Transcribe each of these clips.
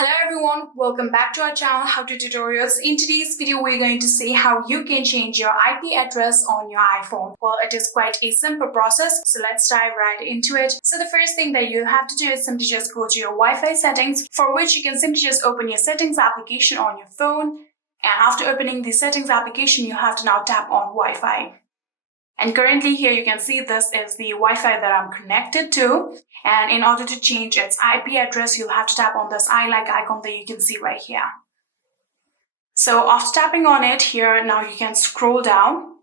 Hello everyone, welcome back to our channel How to Tutorials. In today's video, we're going to see how you can change your IP address on your iPhone. Well, it is quite a simple process, so let's dive right into it. So the first thing that you'll have to do is simply just go to your Wi-Fi settings, for which you can simply just open your settings application on your phone. And after opening the settings application, you have to now tap on Wi-Fi. And currently here you can see this is the Wi-Fi that I'm connected to. And in order to change its IP address, you'll have to tap on this eye-like icon that you can see right here. So after tapping on it here, now you can scroll down.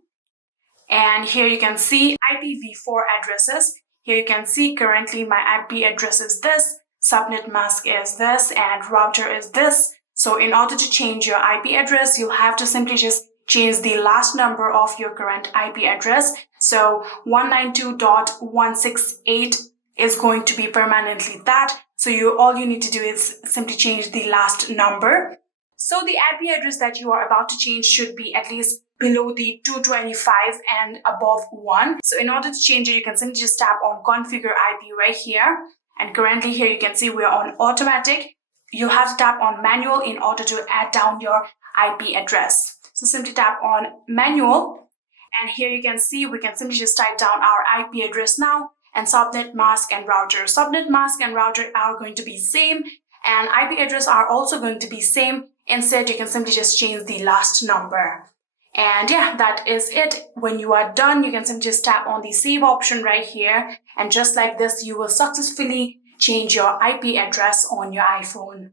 And here you can see IPv4 addresses. Here you can see currently my IP address is this, subnet mask is this, and router is this. So in order to change your IP address, you'll have to simply just change the last number of your current IP address. So 192.168 is going to be permanently that. So all you need to do is simply change the last number. So the IP address that you are about to change should be at least below the 225 and above 1. So in order to change it, you can simply just tap on configure IP right here. And currently here you can see we're on automatic. You'll have to tap on manual in order to add down your IP address. So simply tap on manual, and here you can see we can simply just type down our IP address now, and subnet mask and router. Subnet mask and router are going to be same, and IP address are also going to be same. Instead, you can simply just change the last number. And yeah, that is it. When you are done, you can simply just tap on the save option right here, and just like this, you will successfully change your IP address on your iPhone.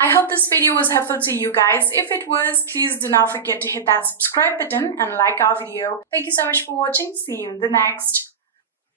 I hope this video was helpful to you guys. If it was, please do not forget to hit that subscribe button and like our video. Thank you so much for watching. See you in the next.